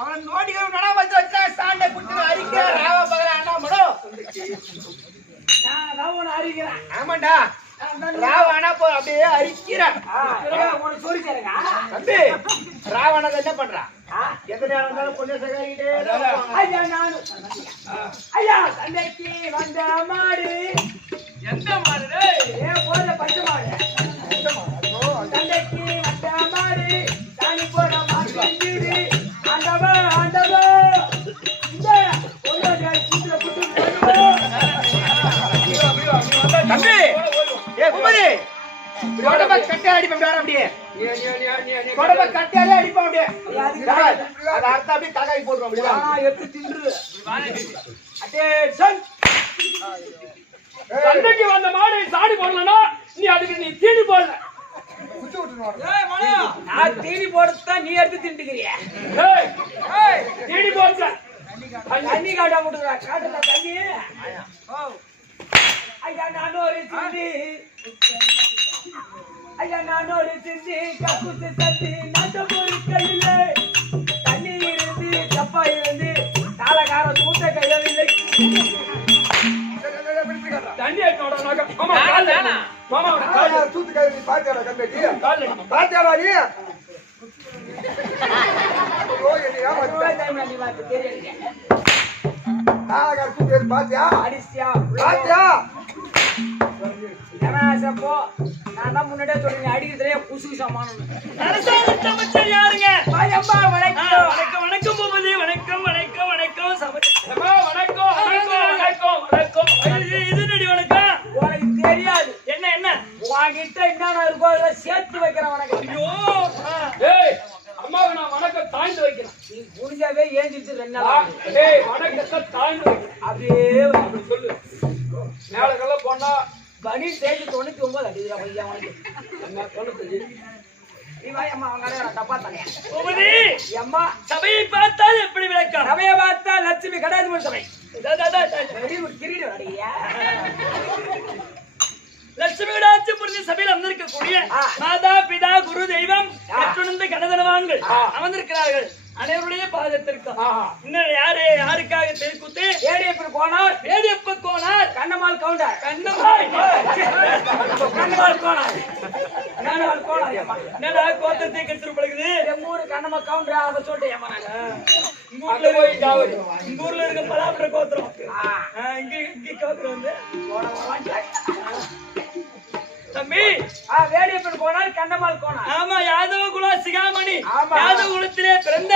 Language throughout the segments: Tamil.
அவன் நோட்டிகள் நட வந்து வச்சா சாண்டை குட்டி அரிக்க ராவ பகல அண்ணா மடோ நான் ராவன அரிக்கிறேன் ஆமாடா ராவணா போ அப்படியே அரிக்கிறேன் உன சோரி சேருங்க தம்பி ராவணா என்ன பண்றா எத்தனை நேரம் இருந்தாலும் பொண்ணு சகாரிட்டே ஐயா நான் ஐயா தந்தைக்கு வந்த மாடு எந்த மாடு ஏ போற பச்சை மாடு தந்தைக்கு வந்த மாடு தானி போற மாடு ஆண்டவா ஆண்டவா இந்த ஒண்ணு சீத்துல புட்டு தம்பி ஏ குமரி கொடப கட்டை அடிப்பேன் வேற அப்படியே கொடப கட்டையாலே அடிப்பேன் அப்படியே அது அர்த்தம் அப்படியே தகாய் போடுறோம் அப்படியே எடுத்து தின்று அட்டேஷன் சண்டைக்கு வந்த மாடு சாடி போடலனா நீ அதுக்கு நீ தீனி போடல நான் தீனி போடுறதுதான் நீ எடுத்து திண்டுக்கிறிய தீனி போடுற தண்ணி காட்ட முடுறா காட்டுல தண்ணி ஐயா நானோரு சிந்தி ஐயா நானோரு சிந்தி கப்புத்து தண்ணி நாட்ட போரி கையில தண்ணி இருந்து தப்பா இருந்து காலகார தூட்ட கையில தண்ணி ஏற்றோட மாமா கால்ல மாமா கால்ல தூத்து கை நீ பாத்தியாடா கம்பெட்டி கால்ல பாத்தியாடா நீ ஓய் நீ ஆமா தண்ணி வாத்து தெரியல காலகார தூத்து பாத்தியா அடிச்சியா பாத்தியா ஜனாசப்போ நான் தான் முன்னாடியே சொல்றேன் அடிக்கிறதுலயே புசுக்கு சமானம் சமைச்சர் யாருங்க பாயம்மா வணக்கம் வணக்கம் வணக்கம் பூபதி வணக்கம் வணக்கம் வணக்கம் சமைச்சர் வணக்கம் வணக்கம் வணக்கம் வணக்கம் இது நடி வணக்கம் உனக்கு தெரியாது என்ன என்ன உன்கிட்ட என்னென்ன இருக்கோ அதை சேர்த்து வைக்கிற வணக்கம் ஐயோ ஏய் அம்மாவை நான் வணக்கம் தாழ்ந்து வைக்கிறேன் நீ முடிஞ்சாவே ஏஞ்சிட்டு 2 நாள் ஏய் வணக்கத்தை தாழ்ந்து வைக்கிறேன் அப்படியே அப்படி சொல்லு மேலக்கெல்லாம் போனா பனி தேய்ச்சி 99 அடிக்கிறா பையன் உனக்கு என்ன 95 நீ வாய் அம்மா அவங்க தப்பா தலையா பூபதி அம்மா சபையை பார்த்தால் எப்படி விளக்கம் சபையை பார்த்தா லட்சுமி கடாதிபதி சபை கிரீடம் அடையா லட்சுமி கடாட்சி புரிஞ்ச சபையில் அமர்ந்திருக்கக்கூடிய மாதா பிதா குரு தெய்வம் கற்றுணர்ந்த கடதனவான்கள் அமர்ந்திருக்கிறார்கள் அனைவருடைய பாதத்திற்கும் இன்னும் யாருக்காக தெருக்குத்து ஏடியப்ப கோனார் கண்ணம்மாள் கவுண்டர் கண்ணம்மாள் கோனார் என்னடா கோத்திரத்தை கெடுத்து பழகுது எங்க ஊரு கண்ணம்மா கவுண்டர் அதை சொல்லிட்டு ஏமாறாங்க உங்க ஊர்ல இருக்க பலாபுர கோத்திரம் இங்க கோத்திரம் வந்து தம்பி வேடியப்பன் கோனார் கண்ணம்மாள் கோனார் ஆமா யாதவ குல சிகாமணி யாதவ குலத்திலே பிறந்த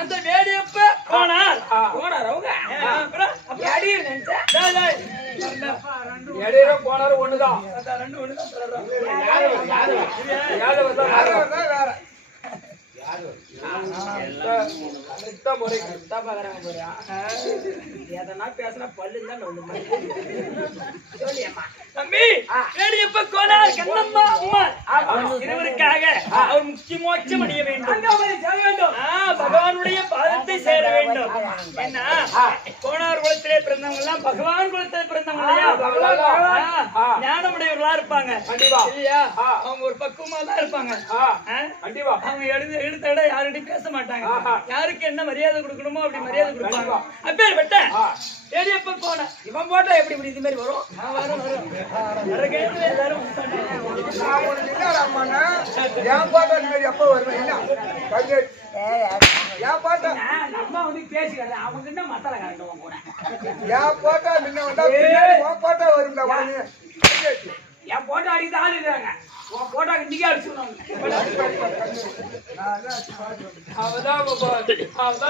அந்த வேடியப்ப கோனார் அவங்க அடி இடையில போனாரு ஒண்ணுதான் ரெண்டு ஒண்ணுதான் வேற எதனா பேசினா பல்லு தான் தம்பி வேடியப்ப கோனார் கண்ணம்மா அம்மா இருவருக்காக அவர் முக்கிய மோட்சம் அடைய வேண்டும் பகவானுடைய பாதத்தை சேர வேண்டும் என்ன கோனார் குலத்திலே பிறந்தவங்க எல்லாம் பகவான் குலத்திலே பிறந்தவங்க ஞானமுடையவர்களா இருப்பாங்க இல்லையா அவங்க ஒரு பக்குவமா தான் இருப்பாங்க அவங்க எடுத்த இடம் யாருடையும் பேச மாட்டாங்க யாருக்கு என்ன மரியாதை கொடுக்கணுமோ அப்படி மரியாதை கொடுப்பாங்க அப்பேற்பட்ட வேடியப்ப கோனார் இவன் போட்டா எப்படி இது மாதிரி வரும் என் பாட்டா எப்ப வருவேன் என் பாட்டா அம்மா வந்து பேசிக்கிறது அவங்க என்ன மசாலா கரெக்ட் கூட என் பாட்டா முன்ன வந்தா உன் பாட்டா வரும்டா என் போட்டோ அடித்து ஆள் இருக்காங்க உன் போட்டோ இன்னைக்கு அடிச்சுடுவாங்க அவதான்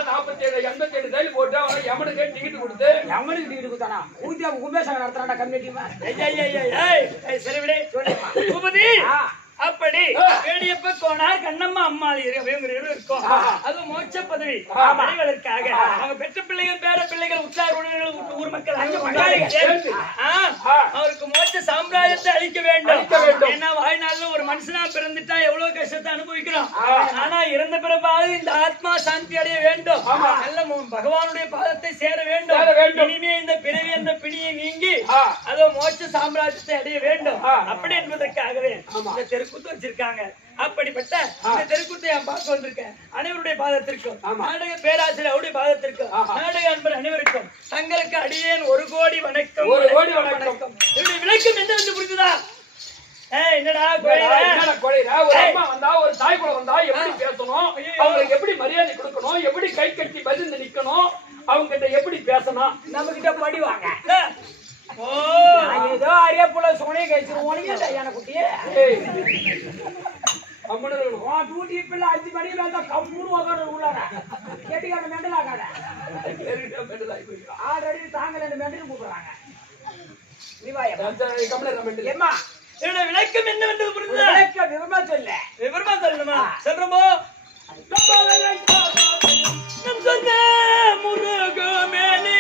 47 87 தைல் போட்டு அவன் எமனுக்கு டிக்கெட் கொடுத்து எமனுக்கு டிக்கெட் கொடுத்தானா ஊதியா கும்பேசங்க நடத்துறாடா கம்யூனிட்டிமா சரி விடு பூபதி அப்படி வேடியப்ப கோனார் கண்ணம்மா அம்மா இருக்கும் அது மோட்ச பதவி அடைவதற்காக அவங்க பெற்ற பிள்ளைகள் பேர பிள்ளைகள் உற்றார் உறவினர்கள் ஊர் மக்கள் அவருக்கு மோட்ச சாம்ராஜ்யத்தை அளிக்க வேண்டும் ஏன்னா வாழ்நாள்ல ஒரு மனுஷனா பிறந்துட்டா எவ்வளவு கஷ்டத்தை அனுபவிக்கிறோம் ஆனா இறந்த பிறப்பாவது இந்த ஆத்மா சாந்தி அடைய வேண்டும் நல்ல பகவானுடைய பாதத்தை சேர வேண்டும் இனிமே இந்த பிறவி அந்த பிணியை நீங்கி அதோ மோட்ச சாம்ராஜ்யத்தை அடைய வேண்டும் அப்படி என்பதற்காகவே தெருக்கூத்து வச்சிருக்காங்க அப்படிப்பட்ட இந்த தெருக்கூத்தை நான் பார்க்க வந்திருக்கேன் அனைவருடைய பாதத்திற்கும் நாடக பேராசிரியர் அவருடைய பாதத்திற்கும் நாடக அன்பர் அனைவருக்கும் தங்களுக்கு அடியேன் 1 கோடி வணக்கம் என்னுடைய விளக்கம் என்ன வந்து புரிஞ்சுதா என்னடா ஒரு அம்மா வந்தா ஒரு தாய் குலம் வந்தா எப்படி பேசணும் அவங்களுக்கு எப்படி மரியாதை கொடுக்கணும் எப்படி கை கட்டி பதிந்து நிக்கணும் அவங்க கிட்ட எப்படி பேசணும் நம்ம கிட்ட படிவாங்க ஏதோ அரிய புள்ள சோனிய கழிச்சிருவோம் எனக்கு குட்டியே டூட்டி பிள்ளை 5 மணி வேண்டாம் கம்முன்னு உட்காந்து உள்ளார கேட்டிக்கான மெண்டல் ஆகாத ஆல்ரெடி தாங்க 2 மெண்டல் கூப்பிடுறாங்க ஏமா என்னோட விளக்கம் என்னவென்று புரிந்து விவரமா சொல்லணுமா சொல்றோமோ சொன்ன முருகமேனி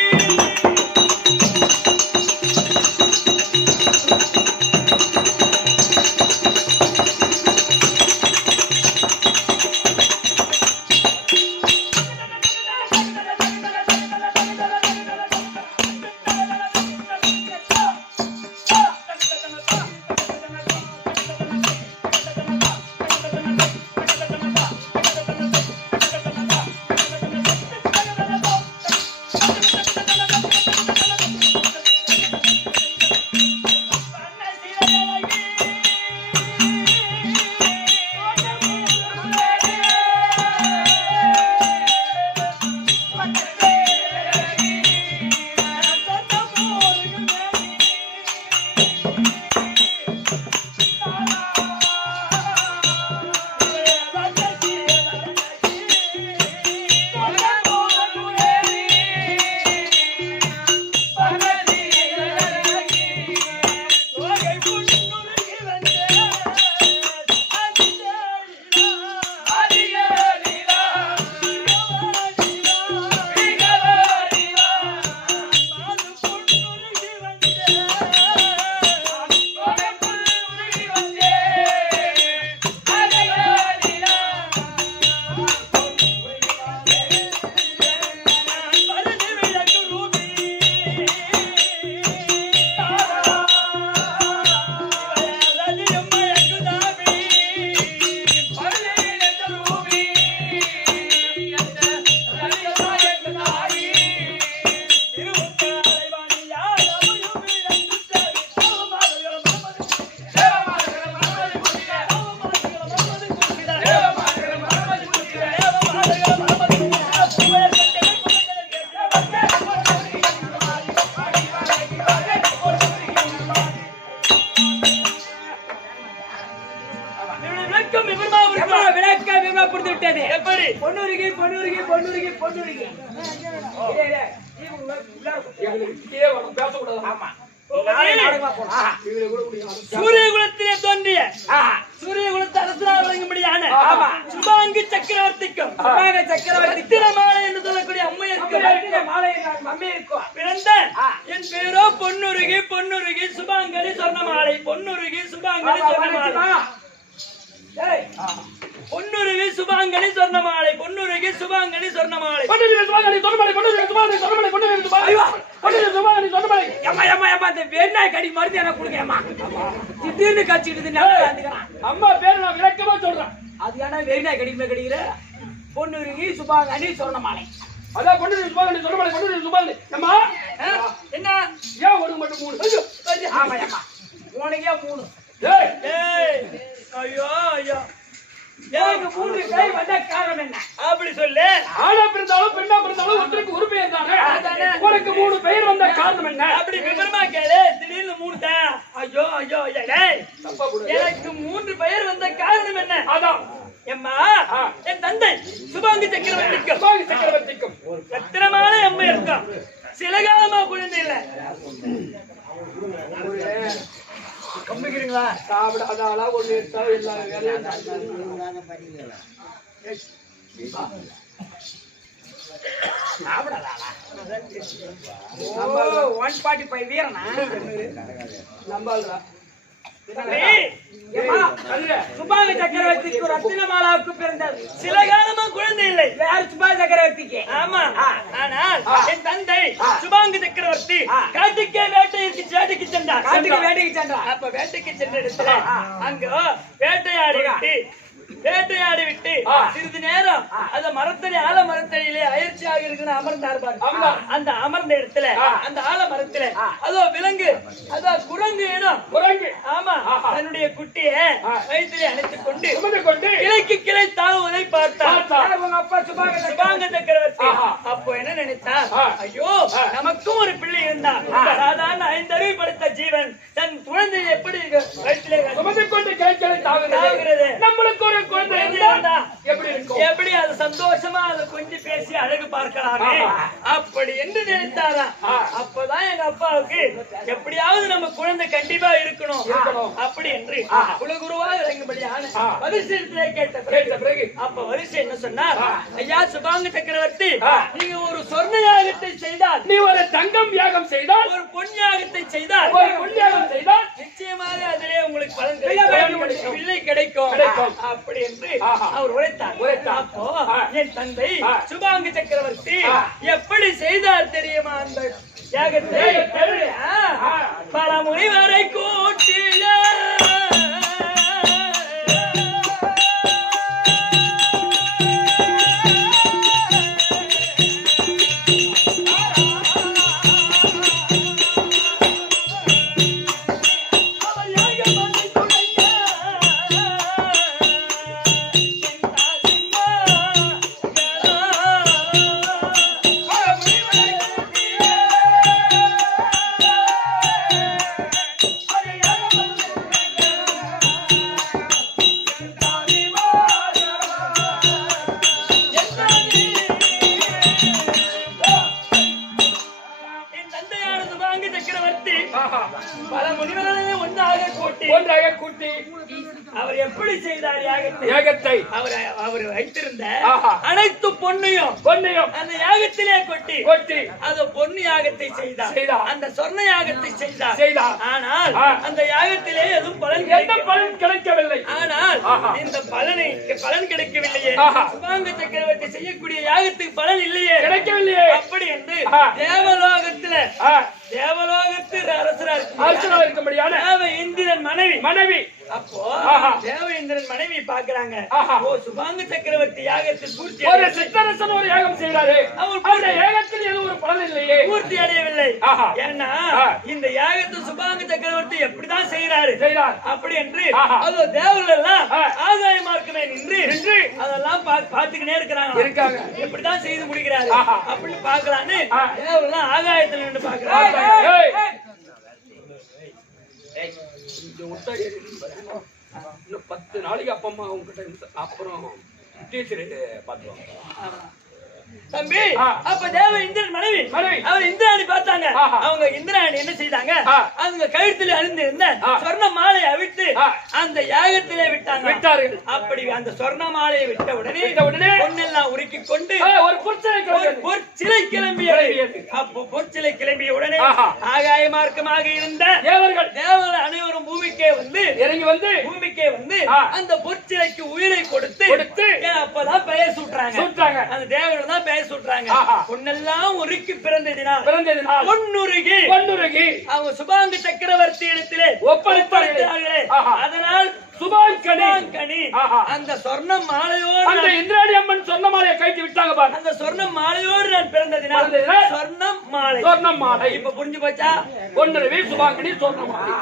சீக்கிரமா புரிந்து விட்டது. எப்படி? பொண்ணுருகி பொண்ணுருகி பொண்ணுருகி பொண்ணுருகி. பேசக்கூடாது. ஆமா நாடகமா போனா சூரிய குலத்திலே தோன்றிய சூரிய குலத்து அரசராக விளங்கும்படியான சுபாங்கி சக்கரவர்த்திக்கும் ரத்தினமாலை என்று சொல்லக்கூடிய அம்மையருக்கும் பிறந்த என் பேரோ பொன்னுருகி பொன்னுருகி சுபாங்கலி சொர்ணமாலை பொன்னுருகி சுபாங்கலி சொர்ணமாலை பொன்னுருகி சுபாங்கலி சொர்ணமாலை பொன்னுருகி சுபாங்கலி சொர்ணமாலை கடி மருந்து எனக்கு கொடுக்கமா திடீர்னு கடிச்சிட்டு அம்மா பேர் நான் விளக்கமா சொல்றேன். அது ஏன்னா வெறிநாய் கடிமை கடிக்கிற பொன்னுருகி சுபாங்கலி சொர்ணமாலை அதான் பொண்ணு சுபாங்கி சொன்னமாலை பொண்ணு சுபாங்கி. அம்மா என்ன ஏன் ஒரு மட்டும் 3? ஆமா ஆமா உனக்கே 3. ஏய் ஏய் ஐயோ ஐயோ எனக்கு 3 கை வந்த காரணம் என்ன அப்படி சொல்லு. ஆனா பிறந்தாலும் பெண்ணா பிறந்தாலும் ஒருத்தருக்கு ஒரு பெயர் தானே. உனக்கு 3 பெயர் வந்த காரணம் என்ன? அப்படி விவரமா கேளு. திடீர்னு 3 தான். ஐயோ ஐயோ டேய் எனக்கு 3 பெயர் வந்த காரணம் என்ன? அதான் எம்மா என் தந்தை சுபாங்கி சக்கரவர்த்திக்கும் ரத்தினமான அம்மை இருக்கும். சில காலமா குழந்தை இல்ல. கம்பிக்கிறீங்களா சாப்பிடாத ஆளா ஒண்ணு எடுத்தா எல்லா வேலையும் ஓ 145 வீரனா நம்பாளா சுபாங்க சக்கரவர்த்திக்கு ரத்தினமாலாவுக்கு பிறந்தது. சில காலமா குழந்தை இல்லை. யாரு சுபாங்க சக்கரவர்த்திக்கு? ஆமா. ஆனால் என் தந்தை சுபாங்க சக்கரவர்த்தி காட்டுக்கே வேட்டைக்கு சேட்டைக்கு சென்றார். காட்டுக்கு வேட்டைக்கு சென்றார். அப்ப வேட்டைக்கு சென்ற இடத்துல அங்க வேட்டையாடி விட்டு சிறிது நேரம் அந்த மரத்தடி ஆல மரத்தடியிலே அயற்சியாக இருக்குன்னு அமர்ந்தார் பாரு. அந்த அமர்ந்த இடத்துல அந்த ஆல மரத்துல அதோ விலங்கு அதோ குரங்கு இடம் குரங்கு ஆமா தன்னுடைய குட்டியை வயிற்றிலே அணைத்துக் கொண்டு கிளைக்கு கிளை தாவுவதை பார்த்தார் உங்க அப்பா சுபாங்க சக்கரவர்த்தி. அப்போ என்ன நினைத்தார்? ஐயோ நமக்கும் ஒரு பிள்ளை இருந்தார். சாதாரண 5 அறிவு படுத்த ஜீவன் தன் குழந்தையை எப்படி வயிற்றிலே சுமந்து கொண்டு கிளை தாவுகிறது. நம்மளுக்கு ஒரு குழந்தை எப்படி அது சந்தோஷமா அதை கொஞ்சம் பேசி அழகு பார்க்கலாமே அப்படி என்று நினைத்தாரா. அப்பதான் எங்க அப்பாவுக்கு எப்படியாவது நம்ம குழந்தை கண்டிப்பா இருக்கணும் அப்படி என்று குலகுருவா இறங்கும்படியான வரிசையிலே கேட்ட பிறகு அப்ப வரிசை என்ன சொன்னார்? ஐயா சுபாங்க சக்கரவர்த்தி நீங்க ஒரு சொர்ண யாகத்தை செய்தால் நீ ஒரு தங்கம் யாகம் செய்தால் ஒரு பொன் யாகத்தை செய்தால் நிச்சயமாக அதிலே உங்களுக்கு பலன் கிடைக்கும் பிள்ளை கிடைக்கும் அப்படி என்று அவர் உரைத்தார். அப்போ என் தந்தை சுபாங்க சக்கரவர்த்தி எப்படி செய்தார் தெரியுமா? அந்த யாகத்தை பல முனிவரை கூட்டிய பல முனிவர்களை ஒன்றாக கூட்டி அவர் எப்படி செய்தார் யாகத்தை? அவர் வைத்திருந்த அனைத்து பொன்னையும் அந்த யாகத்திலே கொட்டி அது பொன்னு யாகத்தை செய்தார். அந்த சொர்ண யாகத்தை செய்தார். ஆனால் அந்த யாகத்திலே எதுவும் பலன் கிடைக்கவில்லை. ஆனால் இந்த பலன் கிடைக்கவில்லையே. சுபாங்க சக்கரவர்த்தி செய்யக்கூடிய யாகத்துக்கு பலன் இல்லையே, கிடைக்கவில்லையே. அப்படி என்று தேவலோகத்து அரசராக இருக்கும்படியான இந்திரன் மனைவி அப்போ தேவேந்திரன் மனைவி பாக்குறாங்க. ஓ சுபாங்க சக்கரவர்த்தி யாகத்தில் பூர்த்தி ஒரு சித்தரசன் ஒரு யாகம் செய்யறாரு. அவருடைய யாகத்தில் எதுவும் ஒரு பலன் இல்லையே, பூர்த்தி அடையவில்லை. ஏன்னா இந்த யாகத்தை சுபாங்க சக்கரவர்த்தி எப்படிதான் செய்யறாரு அப்படி என்று அதோ தேவர்கள் எல்லாம் ஆகாய மார்க்கமே நின்று அதெல்லாம் பாத்துக்கிட்டே இருக்காங்க. எப்படிதான் செய்து முடிக்கிறாரு அப்படின்னு பாக்கலான்னு தேவர்கள் ஆகாயத்தில் நின்று பாக்குறாங்க. இன்னும் 10 நாளைக்கு அப்பமா உங்ககிட்ட அப்புறம் டீச்சர் பாத்துவாங்க. ஆமா. தம்பி ஆ. அப்ப தேவ இந்திரன் மனைவி மனைவி. அவர் இந்திராணி பார்த்தாங்க. ஆஹா. அவங்க இந்திராணி என்ன செய்தாங்க? ஆ. அவங்க கழுத்துல அணிந்திருந்த ஆ. சொர்ண மாலையை அவிழ்த்து ஆ. அந்த யாகத்திலே விட்டார்கள். அப்படி அந்த சொர்ண மாலையை விட்ட உடனே பொன்னெல்லாம் உருக்கி கொண்டு ஒரு பொற்சிலை பொற்சிலை கிளம்பியது. கிளம்பியது. அப்போ பொற்சிலை கிளம்பிய உடனே ஆஹா. ஆகாய மார்க்கமாக இருந்த தேவர்கள் தேவர்கள் அனைவரும் பூமிக்கே வந்து இறங்கி வந்து ஆ. அந்த பொற்சிலைக்கு உயிரை கொடுத்து அப்பதான் பெயர் சூட்டுறாங்க. அந்த தேவர்கள் தான் பெயர் சூட்டுறாங்க. ஆஹா. பொன்னெல்லாம் உருக்கி பிறந்ததினால் பொன்னுருகி அவங்க சுபாங்க சக்கரவர்த்தி இடத்திலே ஒப்படைத்தார்களே. ஆஹா. அதனால் சுபாங்கனி அந்த சொர்ண மாலையோடு அந்த இந்திராணி அம்மன் சொன்ன மாலையை கைட்டு விட்டாங்க பாரு. அந்த சொர்ண மாலையோடு நான் பிறந்ததினால் சொர்ணம் மாலை. இப்ப புரிஞ்சு போச்சா? பொன்னுருவி சுபாங்கனி சொன்ன மாலை.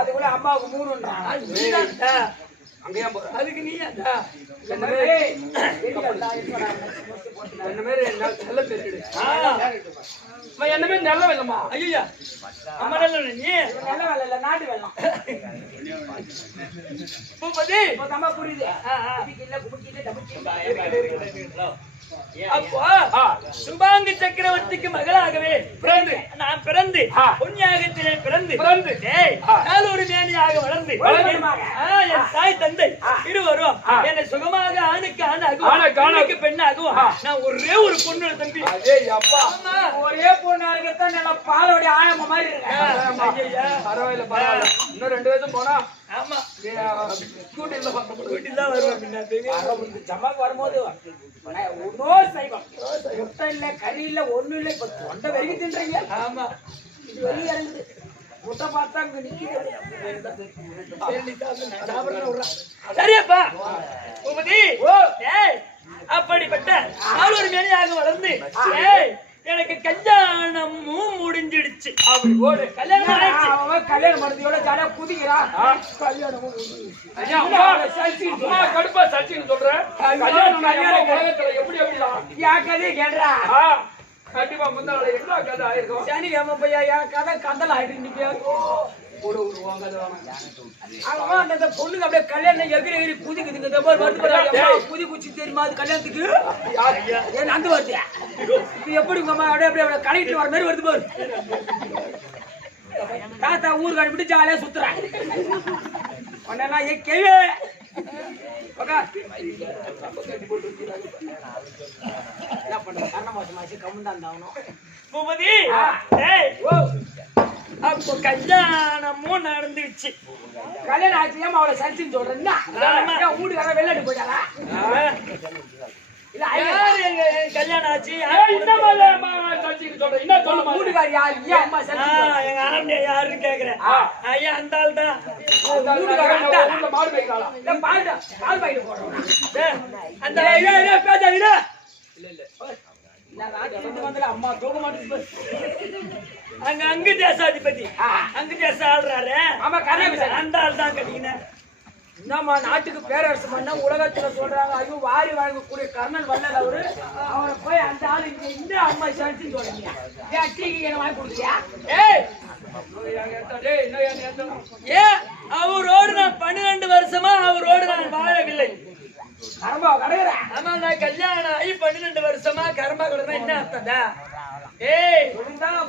அதுக்குள்ள அம்மாவுக்கு 3 அங்கேயா போற? அதுக்கு நீ என்ன மாதிரி நல்ல வெள்ளமா? ஐயா அம்மா நல்ல நீ நல்ல வேலை இல்ல, நாட்டு வெள்ளம். பூபதி நம்ம புரியுது. அப்போ சுபாங்க சக்கரவர்த்திக்கு மகளாகவே நான் பிறந்து பொன்யாகத்திலே பிறந்து ஒரு மேனியாக வளர்ந்து என் தாய் தந்தை இருவரும் என்னை சுகமாக ஆணுக்கு ஆணுக்கு பெண்ணாகவும் நான் ஒரே ஒரு பொண்ணு தம்பி. ஒரே பொண்ணு இருக்கத்தான் நல்லா பாலோடைய ஆழமா மாதிரி இருக்கு. பரவாயில்ல பரவாயில்ல. இன்னும் 2 வருஷம் போனா ஆமா ஸ்கூட்டில தான் வருவேன். ஜமாக்கு வரும்போது சைவம் முட்டை இல்ல கறி இல்ல ஒண்ணு இல்ல. இப்ப தொண்டை வெறுக்கி தின்றீங்க. ஆமா இது வெளியே இறங்குது. முட்டை பார்த்தா அங்க நிக்குது. சரியப்பா பூபதி. அப்படிப்பட்ட ஒரு மேனியாக வளர்ந்து எனக்கு கல்யாணமும் முடிஞ்சிடுச்சு. அப்படி ஓடு. கல்யாணம் ஆயிடுச்சு. அவன் கல்யாணம் பண்ணதோட ஜாலியா குதிக்கிறான். கல்யாணமும் ஐயா அம்மா கடுப்பா சச்சின்னு சொல்றேன். கல்யாணம் உலகத்துல எப்படி எப்படிதான் என் கதையை கேடுறா. கண்டிப்பா முன்னாள் என்ன கதை ஆயிருக்கும். சனி ஏமா பையா என் கதை கந்தல் ஆயிட்டு அந்த பொண்ணுங்க அப்படியே கல்யாணம் எகிரி குதிக்குதுங்க. குதி குச்சி தெரியுமா அது கல்யாணத்துக்கு? ஏன் அந்த வருது எப்படி உங்க அம்மா அப்படியே அப்படியே கடையிட்டு வர மாதிரி வருது பாரு. தாத்தா ஊருக்கு அனுப்பிட்டு ஜாலியா சுத்துறாங்க. உடனே கேவே என்ன பண்ற? கண்ண மாசமாச்சு கம்முதான் தாவணும். பூபதி அப்போ கல்யாணமும் நடந்துச்சு. கல்யாணம் ஆச்சு. ஏமா அவளை சரிச்சுன்னு சொல்றேன்னா வீட்டுக்கார வெளிநாட்டு போயிட்டாரா? இல்ல யாரு எங்க கல்யாணம் ஆச்சு? வீட்டுக்கார யாரு? ஏன் அம்மா எங்க ஆம்பளை யாருன்னு கேக்குறேன். ஐயா அந்த ஆள் தான். மாடு வைக்கலாம். பால் பாயிட்டு போடுறோம். அந்த பேசாதீங்க. அம்மா தூக்க மாட்டேங்குது. அங்க அங்கு தேசாதிபதி அங்கு தேச ஆடுறாரு. ஆமா கரெக்ட். அந்த ஆள் தான் கட்டிக்கினேன். என்னம்மா நாட்டுக்கு பேரரசு பண்ண உலகத்துல சொல்றாங்க. ஐயோ வாரி வழங்கக்கூடிய கர்னல் வல்லல் அவரு. அவரை போய் அந்த ஆளு இந்த அம்மா சேர்த்து சொல்றீங்க. ஏன் டீக்கு என்ன வாங்கி கொடுத்தியா? அவரோடு நான் 12 வருஷமா அவரோடு நான் வாழவில்லை. கரம்பா கடையிற. ஆமா நான் கல்யாணம் ஆகி 12 வருஷமா கர்மா கடனா என்ன அர்த்தம்டா?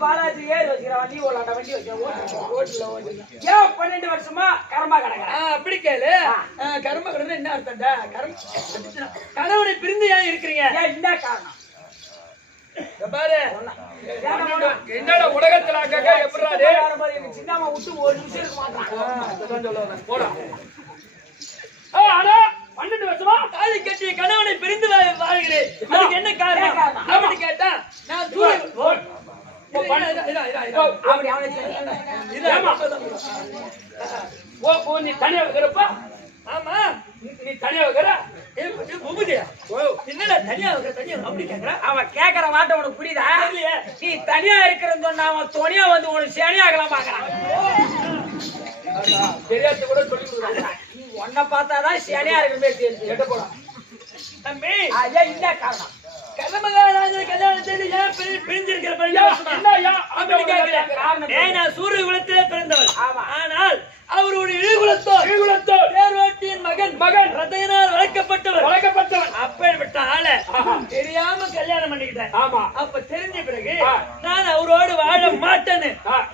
பாலாஜி ஏறி வச்சுக்கிறா. வண்டி ஓலாட்ட வண்டி வைக்க 12 வருஷமா கரம்பா கிடக்குற. அப்படி கேளு. கர்ம கடனா என்ன அர்த்தம்டா? கணவனை பிரிந்து ஏன் இருக்கிறீங்க? என்ன காரணம் பாரு. என்னோட உலகத்துல எப்படி சின்னம்மா விட்டு ஒரு நிமிஷம் இருக்க மாட்டான். போடா. ஆனா 12 வருஷமா தாலி கட்டிய கணவனை பிரிந்து வாழ்கிறேன். அதுக்கு என்ன காரணம் அப்படி கேட்டா நான் நீ தனியா வைக்கிறப்பா? ஆமா நீ தனியா வைக்கிற? என்னடா தனியா வைக்கிற தனியா அப்படி கேக்குற? அவன் கேக்குற வார்த்தை உனக்கு புரியுதா? நீ தனியா இருக்கிறன்னு சொன்னா அவன் துணியா வந்து உனக்கு சேனியாகலாம் பாக்குறான். தெரியாத கூட சொல்லி கொடுக்குறாங்க. நீ உன்னை பார்த்தாதான் சேனியா இருக்குமே தெரியும். போறான் தம்பி. ஐயா இந்த காரணம் கல்யாணத்தில் ஏன் பிரிஞ்சிருக்கிற நான் சூரிய குலத்திலே பிறந்தவர். ஆனால் அவருடைய இழிகுலத்தோர் பேரோட்டியின் மகன் மகன் ரதையனால் வளர்க்கப்பட்டவன் அப்பேற்பட்ட ஆளை தெரியாம கல்யாணம் பண்ணிக்கிட்டேன். ஆமா. அப்ப தெரிஞ்ச பிறகு நான் அவரோடு வாழ மாட்டேன்னு,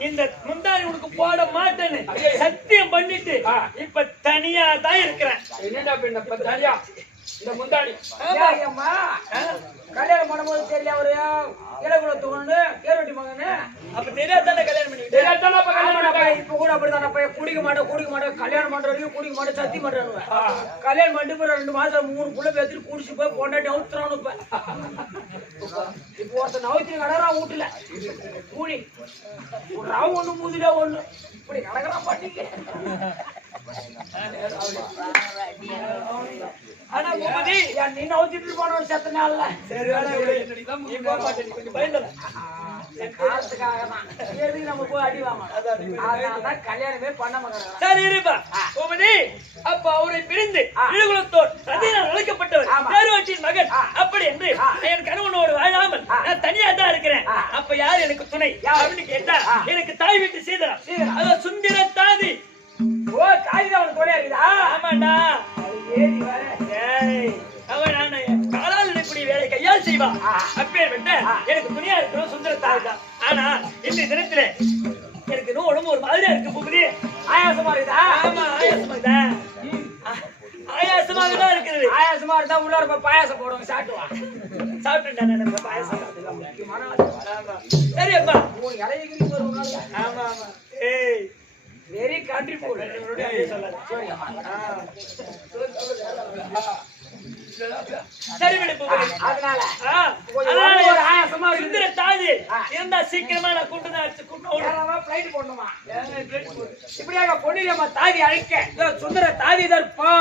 இந்த முந்தானி உனக்கு போட மாட்டேன்னு சத்தியம் பண்ணிட்டு இப்ப தனியா தான் இருக்கிறேன். என்னடா இப்ப தனியா இந்த முந்தானி கல்யாணம் பண்ணும்போது தெரியல அவரு இலகுல தூணு கேரட்டி மகனு அப்ப தெரியாதானே கல்யாணம் பண்ணிக்கிட்டேன். இப்ப கூட அப்படித்தான பையன் குடிக்க மாட்டேன் கல்யாணம் பண்ற வரைக்கும் குடிக்க மாட்டேன் சத்தி பண்றானுவ. கல்யாணம் பண்ணிட்டு போய் 2 மாசம் 3 புள்ள பேத்துட்டு குடிச்சு போய் பொண்டாட்டி அவுத்துறானு. இப்ப ஒருத்தன் நவுத்தி கடறான் வீட்டுல கூலி ராவ் ஒண்ணு மூதில ஒண்ணு இப்படி கடக்குறான் பாட்டிக்கு. ஆனா பூபதி நீ நவுத்திட்டு போனவன் செத்த நாள்ல சரி கொஞ்சம் பயந்துல நம்ம போய் அடி வாங்கணும். கல்யாணமே பண்ண மாட்டாங்க. சரி இருப்பா பூபதி. அப்ப அவரை பிரிந்து இழுகுலத்தோர் ரதையினால் வளர்க்கப்பட்டவர் பேருவற்றின் மகன் அப்படி என்று என் கணவனோடு வாழாமல் நான் தனியா தான் இருக்கிறேன். அப்ப யார் எனக்கு துணை அப்படின்னு கேட்டா எனக்கு தாய் வீட்டு சீதனம், அத சுந்தர தாதி. ஓ தாய் தான் உனக்கு துணையா இருக்குதா? ஆமாண்டா. ஏறி வர அவன் காலால் இருக்கக்கூடிய வேலை கையால் செய்வான். அப்பேற்பட்ட எனக்கு துணியா இருக்கிறோம் சுந்தர தாய் தான். ஆனா இந்த தினத்துல எனக்கு இன்னும் உடம்பு ஒரு மாதிரியா இருக்கு பூபதி. ஆயாசமா இருக்குதா? ஆமா ஆயாசமா தான். ஆயாசமாக தான் இருக்குது. ஆயாசமா இருந்தா உள்ள இருப்ப பாயாசம் போடுவோம் சாப்பிட்டுவா. சாப்பிட்டுட்டேன் நான் பாயாசம். சரி அப்பா உனக்கு இலைக்கு வருவாங்க. ஆமா ஆமா. ஏய் வெரி கண்ட்ரி போல் சரி விடு பூபதி. அதனால ஒரு ஆயாசமா சுந்தர தாதி இருந்தா சீக்கிரமா நான் ஃளைட் போடணுமா? இப்படியாக பொன்னியம்மா தாதி அழைக்க சுந்தர தாதி தற்பா.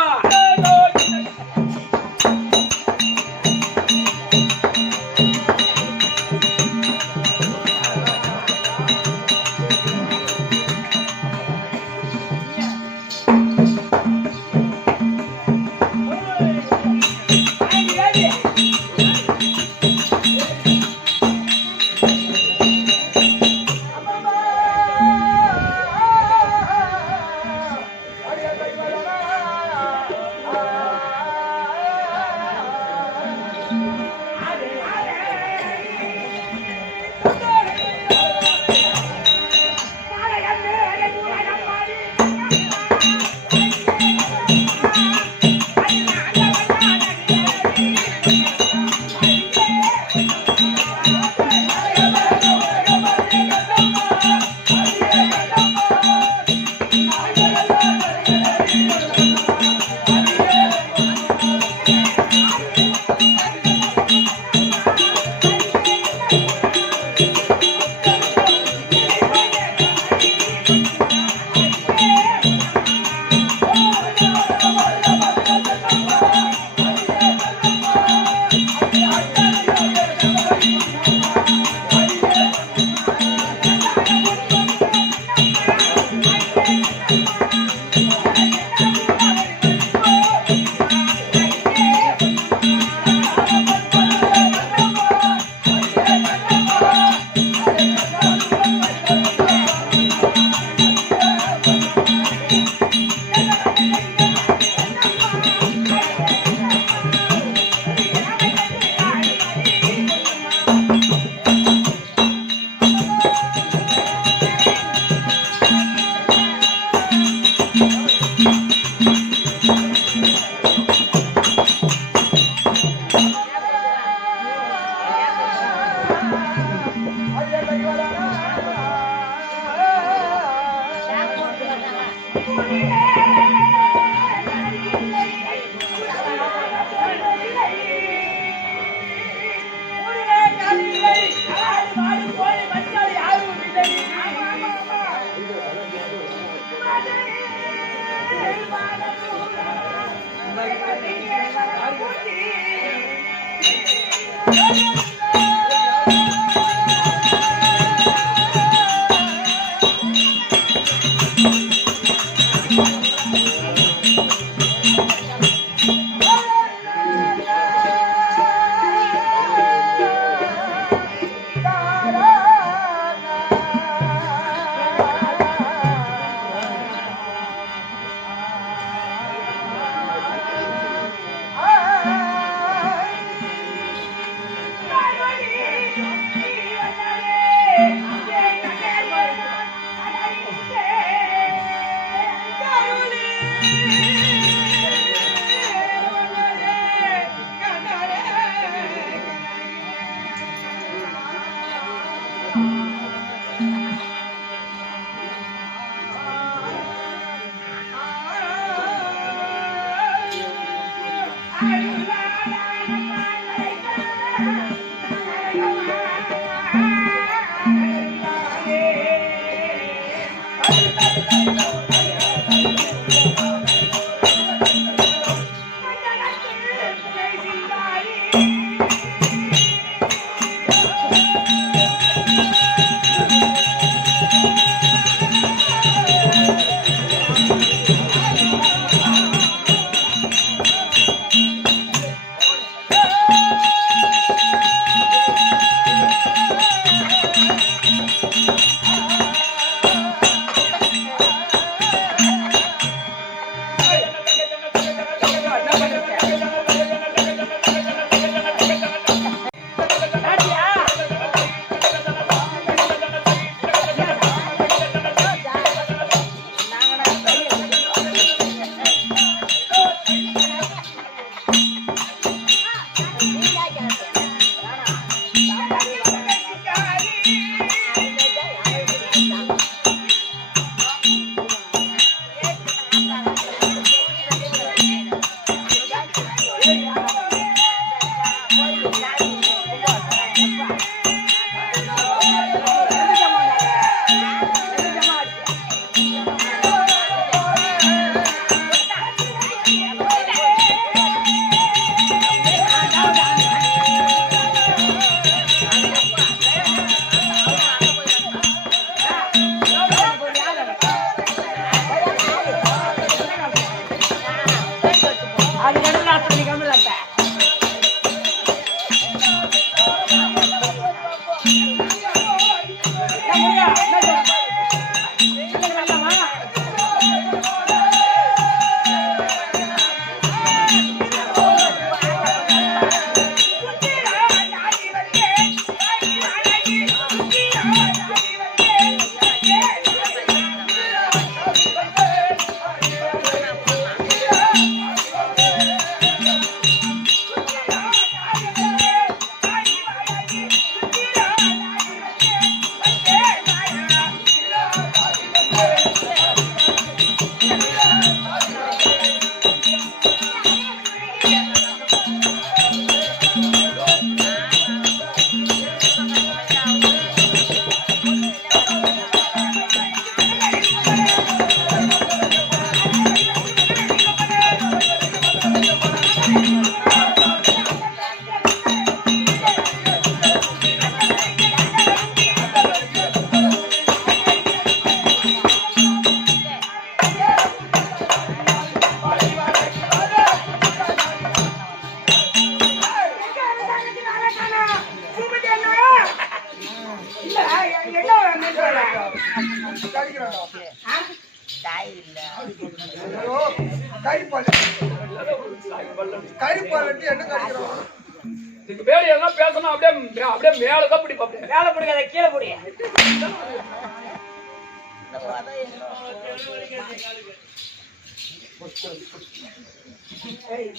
இதுக்கு பேர் எல்லாம் பேசணும் அப்படியே அப்படியே மேலதான் பிடி பாப்பேன். மேல பிடிக்காத கீழே பிடி.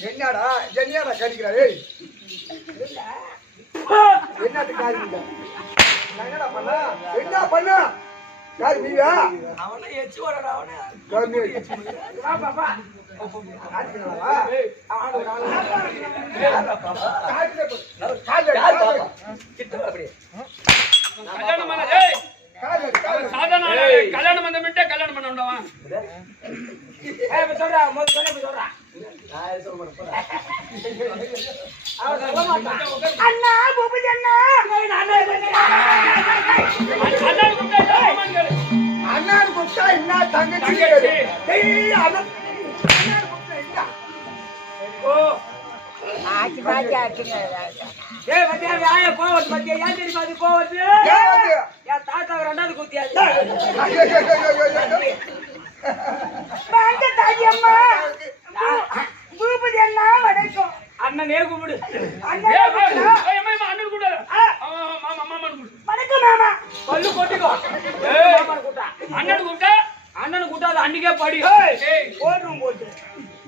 என்னடா என்னடா கடிக்கிறாரு என்னத்துக்கு காரிங்க என்னடா பண்ணா என்ன பண்ணா யார் நீயா அவனை எச்சு ஓடற அவனே வா பாப்பா கல்யாணம் பண்ண ஏய் சாதாரண கல்யாணம் பண்ண விட்டு கல்யாணம் பண்ண உண்டவா ஏய் சொல்றா மொத சொல்றா நான் சொல்ல மாட்டேன் அவ சொல்ல மாட்டான் அண்ணா பூபதி அண்ணா அண்ணா கூப்பிட்டா என்ன தங்கச்சி டேய் அவன் அண்ணா கூப்பிட்டா என்ன ஓ ஆச்சி பாச்சி ஆச்சுங்க ஏய் மத்தியா வாய போவட் மத்தியா ஏன் தெரியுமா அது போவட் யா தாத்தா ரெண்டாவது குத்தியாச்சு பாங்க தாஜி அம்மா பூபதி அண்ணா வணக்கம் அண்ணனே கூப்பிடு ஏய் அண்ணன் கூட மாமா மாமா வணக்கம் மாமா பல்லு கொட்டிக்கோ ஏய் மாமா கூட்டா அண்ணன் கூட்டா அது அன்னிக்கே படி ஏய் போடுறோம் போட்டு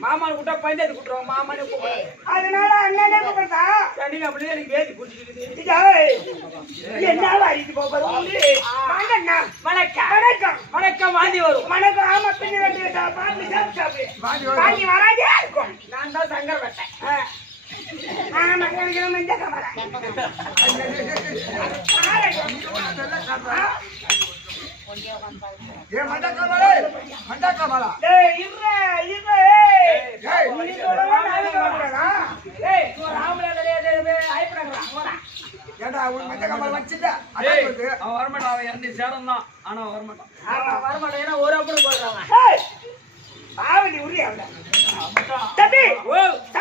மாமான் கூட்டா பஞ்சாயத்து கூட்டுறோம் மாமானே கூப்பிடு அதனால அண்ணனே கூப்பிடுதா நீங்க அப்படியே எனக்கு வேதி புடிச்சிட்டு என்ன வாரிட்டு போறது வாங்கண்ணா வணக்கம் வணக்கம் வணக்கம் வாந்தி வரும் வணக்கம் ஆமா பின்ன ரெண்டு பாத்து சாப்பிடு வாங்கி வராதே இருக்கும் நான் தான் சங்கர் வெட்டேன் ஆமா எனக்கு மஞ்ச கமரா ஏ மண்டக்கமலை மண்டக்கமலா டேய் இர்ரே ஏய் நீ சொல்லவா நான் சொல்றேனா ஏய் நீ ராமலே தலையே ஐப்ரங்கடா போடா ஏடா உன் மண்டக்கமலை வச்சிட்ட ஏய் அதான் வந்து அவன் வர மாட்டான் அவன் எந்த சேரம் தான் ஆனா வர மாட்டான் ஆமா வர மாட்டேன் ஏனா ஒரு அப்படி போடுறாங்க ஏய் பாவடி உரி அவள தம்பி ஓ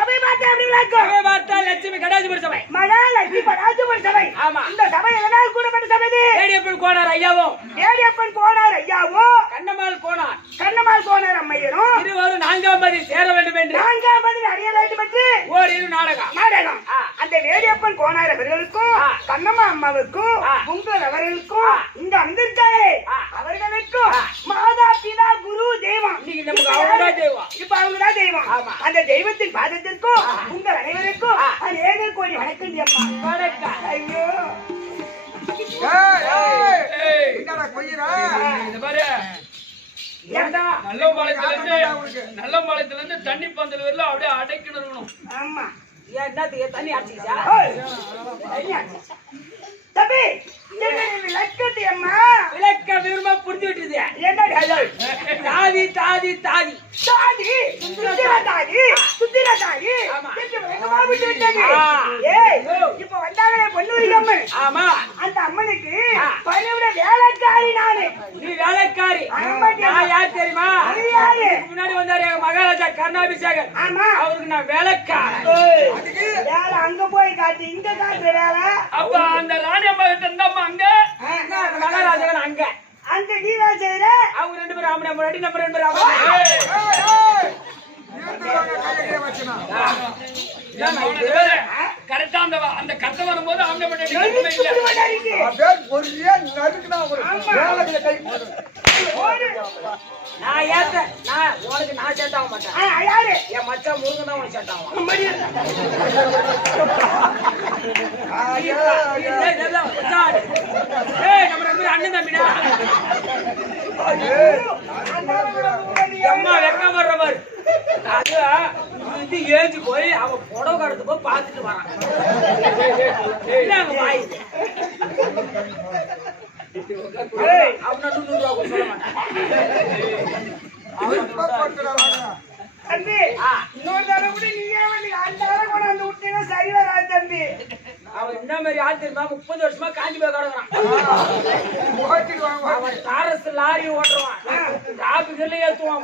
சபை பார்த்தா எப்படி விளக்கும்? சபை பார்த்தா லட்சுமி கடாதிபதி சபை. மகாலட்சுமி பராஜபுர சபை. ஆமா. இந்த சபை எதனால் கூடப்பட்ட சபை இது? ஏடியப்பன் கோனார் ஐயாவும் ஏடியப்பன் கோனார் ஐயாவும் கண்ணம்மாள் கோனார் கண்ணம்மாள் கோனார் அம்மையரும் இருவரும் 4ஆம் பதி சேர வேண்டும் என்று 4ஆம் பதில் அடைய வேண்டும் என்று ஓரிரு நாடகம். அந்த வேடியப்பன் கோனார் அவர்களுக்கும் கண்ணம்மா அம்மாவுக்கும் உங்கள் அவர்களுக்கும் இங்க வந்திருக்காரு அவர்களுக்கும் மாதா பிதா குரு தெய்வம். இன்னைக்கு நமக்கு அவங்கதான் தெய்வம். இப்ப அவங்கதான் தெய்வம். அந்த தெய்வத்தின் பாதத்திற்கும் உங்கள் அனைவருக்கும் அநேக கோடி வணக்கம் அம்மா. வணக்கம். ஐயோ ஏய், என்னடா கொய்யரா? இந்த பாரு, ஏண்டா நல்லம்பாளையத்துல இருந்து தண்ணி பந்தல் வரல அப்படியே அடைக்கணும் இருக்கணும். ஆமா என்னத்துக்கு தண்ணி அடிச்சிச்சா? தம்பி விளக்கத்தை அம்மா விளக்க விரும்ப புரிஞ்சு விட்டுது. என்ன தாதி தாதி தாதி தாதி சுத்திர தாதி சுத்திர தாதி ஆமா. விளக்கமா விட்டு விட்டாங்க. ஏய் இப்ப வந்தாங்களே பொன்னுரிகம்மன். ஆமா. அந்த அம்மனுக்கு பணிவிட வேலைக்காரி நானு. நீ வேலைக்காரி. ஆமா. நான் யார் தெரியுமா? நீ யாரு? இதுக்கு முன்னாடி வந்தாரு எங்க மகாராஜா கர்ணாபிஷேகன். ஆமா. அவருக்கு நான் வேலைக்காரி. வேலை அங்க போய் காட்டு இங்க காட்டுற வேலை. அப்ப அந்த ராணி அம்மா கிட்ட இருந்தாம்மா அங்க மகாராஜாவன் அங்க அந்த நீ வேலை செய்யற. அவங்க 2 பேரும் ஆம்பளை முன்னாடி நம்ம 2 பேரும் ஆம்பளை. கரெக்டா அந்த கட்ட வரும்போது ஆம்பளை பண்ணி நான் ஏத்த நான் உனக்கு நான் செட் ஆக மாட்டேன். யாரு? என் மச்சான் முருகன் தான் உனக்கு செட் ஆகும். ஏய் நம்ம 2 பேரும் அண்ணன் தம்பிடா. அம்மா வெக்கம் வர்ற பாரு. அது இது ஏஞ்சு போய் அவன் புடவை கடத்து போய் பார்த்துட்டு வரான். வாய் அவனை 200 ரூபா சொல்ல மாட்டான். தம்பி இன்னொரு தடவை கூட நீயே வந்து அந்த அளவு கூட அந்த விட்டீங்கன்னா சரி வராது தம்பி. அவன் என்ன மாதிரி ஆள் தெரியுமா? 30 வருஷமா காஞ்சி போய் கிடக்குறான். அவன் டாரஸ் லாரி ஓட்டுறான். டிராபிக்ல ஏத்துவான்.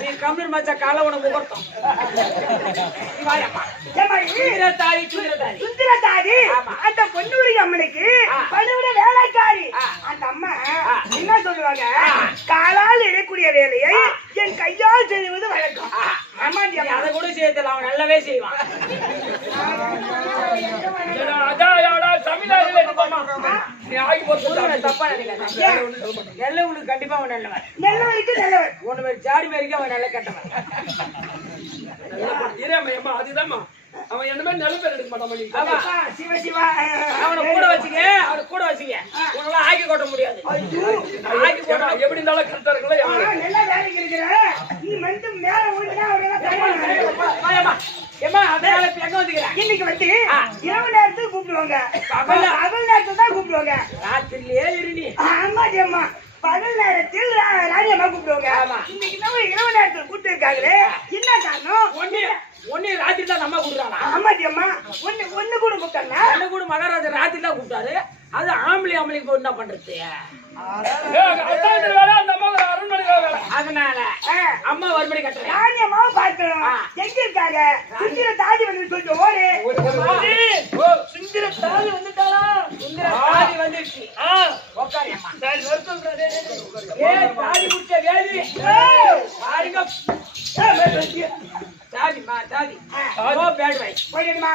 நீ கம்ப்ளீட் மச்சா காலை உனக்கு உபர்த்தம். சுந்தர தாதி அந்த பொன்னூரி அம்மனுக்கு பணிவிட வேலைக்காரி. அந்த அம்மா என்ன சொல்லுவாங்க? காலால் இழக்கூடிய வேலையை என் கையால் செய்வது வழக்கம். அதை கூட செய்யல. அவன் நல்லாவே செய்வான். தப்பா நினைக்காத. நல்லவனுக்கு கண்டிப்பா அவன் நல்லவன். நல்லவனுக்கு நல்லவன். ஒண்ணு மாதிரி ஜாடி மாதிரிக்கு அவன் நல்ல கட்டவன். அதுதான்மா அவன் என்ன மாதிரி நல்ல பேர் எடுக்க மாட்டான். சிவ சிவா அவனை கூட வச்சுக்க. அவனை கூட வச்சுக்க. உன்னால ஆக்கி கொட்ட முடியாது. ஆக்கி போட்டா எப்படி இருந்தாலும் கரெக்டா இருக்கல. நல்லா வேலைக்கு இருக்கிற நீ மட்டும் மேல ஓடினா ஏமா அதனால எங்க வந்துக்கிறேன்? இன்னைக்கு வந்து இரவு நேரத்துக்கு கூப்பிடுவாங்க. பகல் நேரத்துக்கு தான் கூப்பிடுவாங்க. ராத்திரிலேயே இருநீ. ஆமா அம்மா பகல் நேரத்தில் ராணியம்மா கூப்பிடுவாங்க. இன்னைக்கு நம்ம இரவு நேரத்தில் கூப்பிட்டு இருக்காங்களே என்ன காரணம்? ஒன்னு ராத்திரி தான் நம்ம கூப்பிடுறாங்க. ஆமா அம்மா ஒண்ணு கூட கூப்பிட்டாங்க. ஒண்ணு கூட மகாராஜா ராத்திரி தான் கூப்பிட்டாரு. அது ஆம்பளைக்கு என்ன பண்றது? அதனால அம்மா மறுபடி கட்டுறேன். ராணியம்மாவை பார்க்கணும். எங்க இருக்காங்க? சுந்தர தாதி வந்து சொல்லிட்டு ஓடு. சுந்தர தாதி வந்துட்டாளா? சுந்தர தாதி வந்துருச்சு. உட்காரியம்மா. தாதி முடிச்ச வேலி பாருங்க. தாதிமா தாதி பேட் வை போயிடுமா?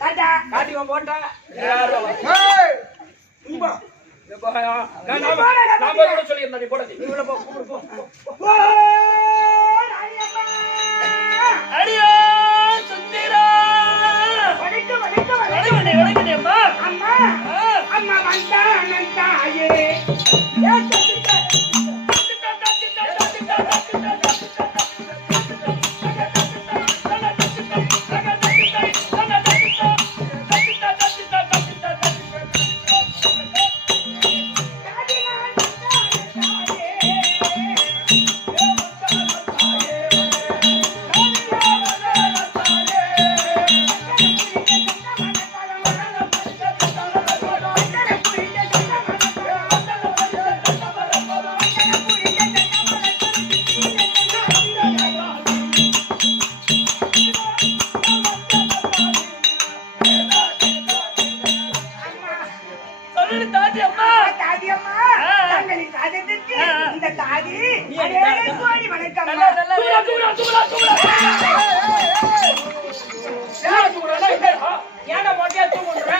தாத்தா காட்டிவன் போட்டா சொல்லியிருந்தேன். நீ போட அடியோ சுந்தரா. வணக்கம் வணக்கம் அம்மா அம்மா வந்தாயே. ஆதி கோடி வணக்கம் நல்லா நல்லா ஏன்னா மொட்டையா தூங்குற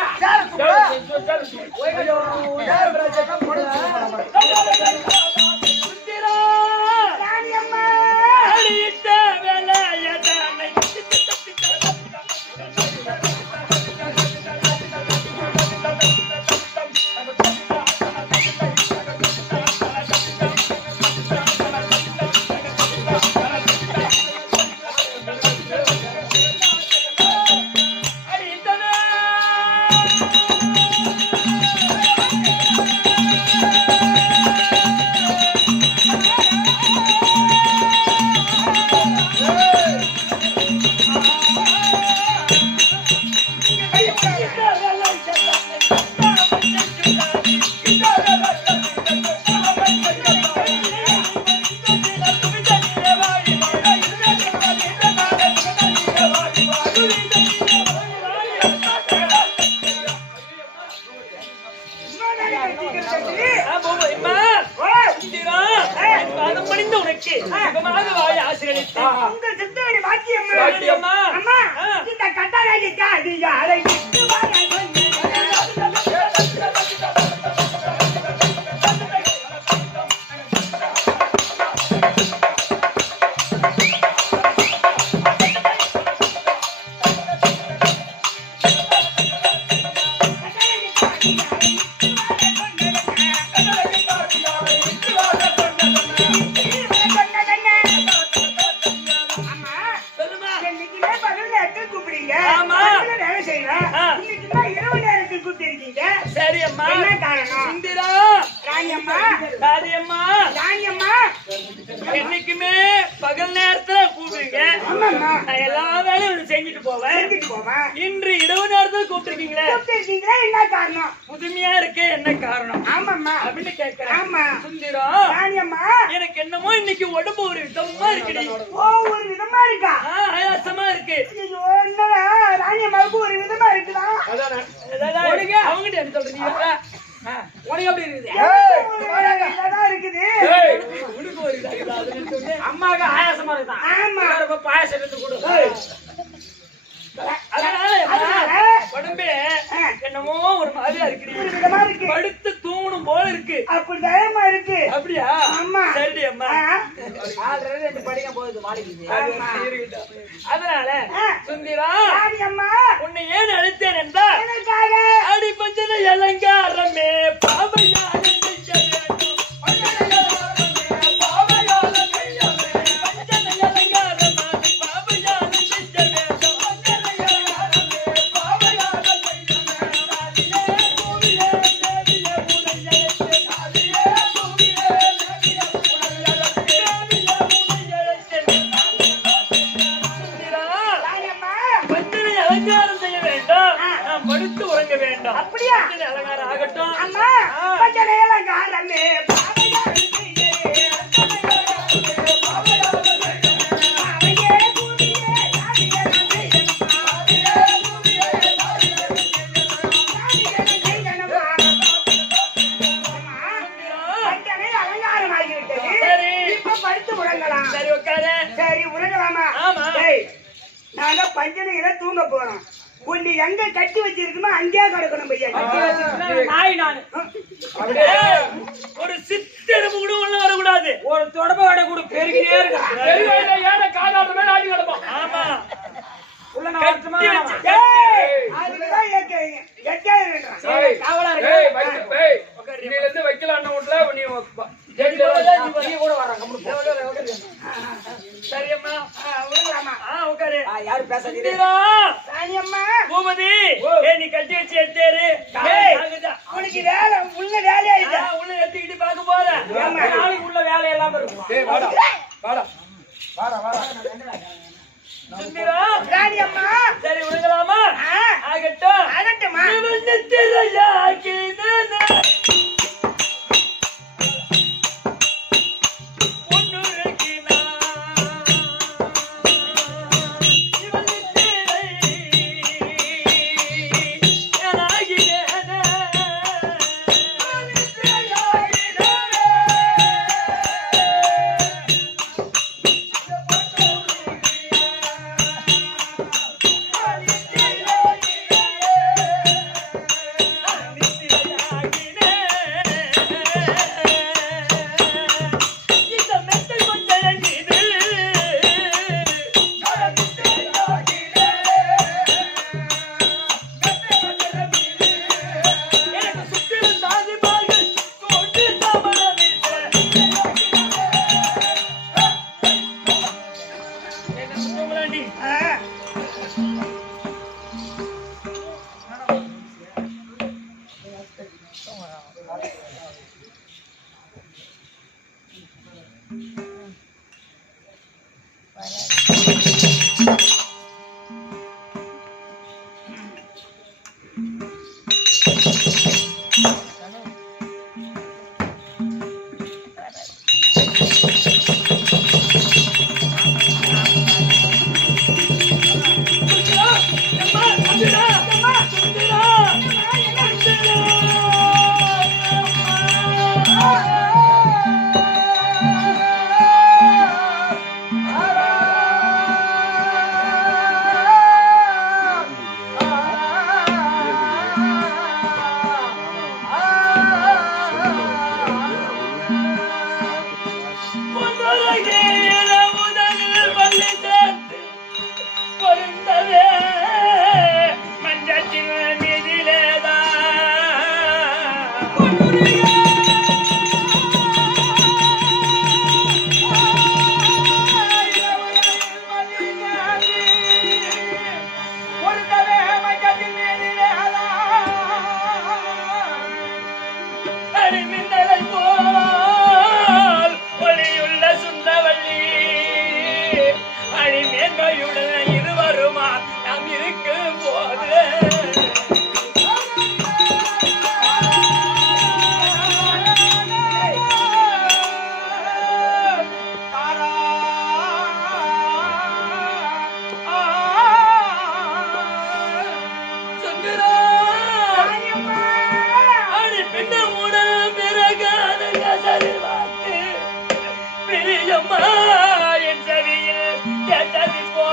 உங்கள் சித்தவடி வாக்கியம்மா அம்மா இந்த கட்டளைக்கு அதிக அழைத்து என்னைக்குமே பகல் நேரத்துல கூப்பிடுங்க எல்லா வேலையும் செஞ்சுட்டு போவேன் இன்று இரவு நேரத்துல கூப்பிட்டுருக்கீங்களே என்ன காரணம் புதுமையா இருக்கு என்ன காரணம் ஆமாம்மா அப்படின்னு கேட்கிறேன் ஆமா சுந்தரம் எனக்கு என்னமோ இன்னைக்கு உடம்பு ஒரு விதமா இருக்குடி ஒரு விதமா இருக்கா ஆயாசமா இருக்கு ராணியம்மாவுக்கு ஒரு விதமா இருக்குதா அவங்கிட்ட என்ன சொல்றீங்க உனக்கு எப்படி இருக்குது அம்மாவுக்கு ஆயாசமா இருக்குதான் பாயாசம் எடுத்து கொடு உடம்பே என்னமோ ஒரு மாதிரியா இருக்கு படுத்து தூங்கணும் போல இருக்கு அப்படிதான் இருக்கு அப்படியா அம்மா சரி அம்மா படிக்க போகுது மாளிகை அதனால சுந்தரா அம்மா உன்னை ஏன் அழைத்தேன் என்றால் அடி பஞ்சன இளங்காரமே பாவையா படுத்து உறங்க வேண்டாம் அப்படியா அலங்காரம் ஆகட்டும் அம்மா அலங்காரமே அலங்காரம் ஆகிவிட்டது இப்ப படுத்து உறங்கலாம் சரி உட்காரு சரி உறங்கலாமா ஆமா நாங்க பஞ்சனையில தூங்க போறோம் உன்னை எங்க கட்டி வச்சிருக்குமோ அங்கேயே கிடக்கணும் பையா நாய் நானு ஒரு சித்தெரும்பு கூட உள்ள வரக்கூடாது ஒரு தொடர்பு கடை கூட பெருகினே இருக்கு காதாடுமே நாடி கிடப்போம் ஆமா உள்ள வைக்கல நீ கூட வர சரியம்மா உட்காரு யாரு பேசுறீங்க பூமதி நீ கட்டி வச்சு எடுத்தாரு உனக்கு வேலை உள்ள வேலையா உள்ள எடுத்துக்கிட்டு பார்க்க போறேன் நாளைக்கு உள்ள வேலை எல்லாம் இருக்கும் சரி விடுங்களாமா ஆகட்டும் ஆகட்டுமா சுந்தரா அடி பின்ன உடல் பிறகாத கசரிவாக்கு பிரியம்மா என் செவியில் கேட்டது போ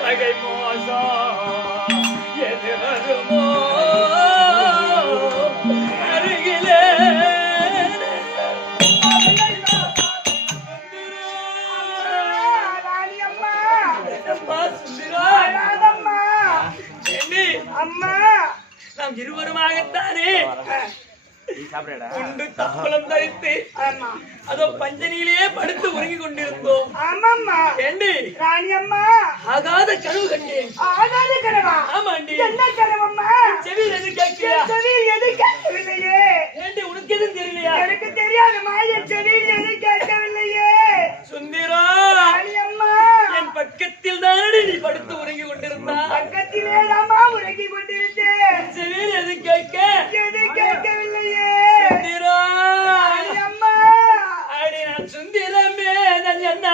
பகை மோசம் எது வருமோ அருகிலே அம்மா நாம் இருவருமாகத்தானே உண்டு தாம்பலம் தரித்து அதோ பஞ்சனியிலேயே படுத்து உறங்கி கொண்டிருந்தோம். ஆமாம்மா ஏண்டி ராணி அம்மா ஆகாத கனவு கண்டேன். ஆகாத கனவா? ஆமாண்டி. என்ன கனவம்மா? செவியில் எது கேட்கியா? செவியில் எது கேட்கவில்லையே. ஏண்டி உனக்கு எதுவும் தெரியலையா? எனக்கு தெரியாதுமா, என் செவியில் எது கேட்கவில்லையே. சுந்தரா ராணி அம்மா என் பக்கத்தில் தானடி நீ படுத்து உறங்கி கொண்டிருந்தா? பக்கத்திலே தாமா உறங்கி கொண்டிருந்தேன். செவியில் எது கேட்க? எது கேட்கவில்லையே. சுந்தரா ராணி அம்மா அடி நான் சுந்தரமே நான் என்ன